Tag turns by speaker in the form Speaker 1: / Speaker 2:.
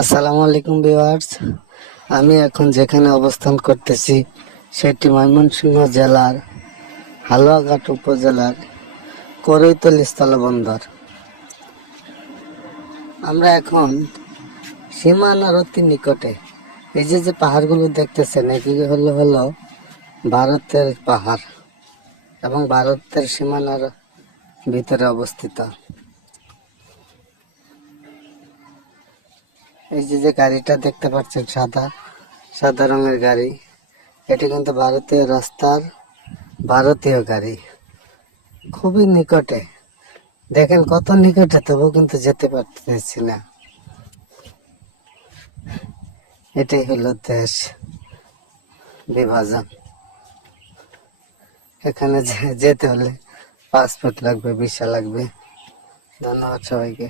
Speaker 1: আসসালামু আলাইকুম ভিউয়ার্স। আমি এখন যেখানে অবস্থান করতেছি, সেটি ময়মনসিংহ জেলার হালুয়াঘাট উপজেলার করৈতল স্থলবন্দর। আমরা এখন সীমানার অতি নিকটে, এই যে যে পাহাড়গুলো দেখতেছেন, এগুলি হলো হলো ভারতের পাহাড় এবং ভারতের সীমানার ভিতরে অবস্থিত। এই যে যে গাড়িটা দেখতে পাচ্ছেন, সাদা সাদা রঙের গাড়ি। এটি কিন্তু ভারতীয় রাস্তার ভারতীয় গাড়ি। খুবই নিকটে। দেখেন কত নিকটে তবু কিন্তু যেতে পারতেছি না। এটাই হলো দেশ বিভাজন। এখানে যেতে হলে পাসপোর্ট লাগবে, ভিসা লাগবে। ধন্যবাদ সবাইকে।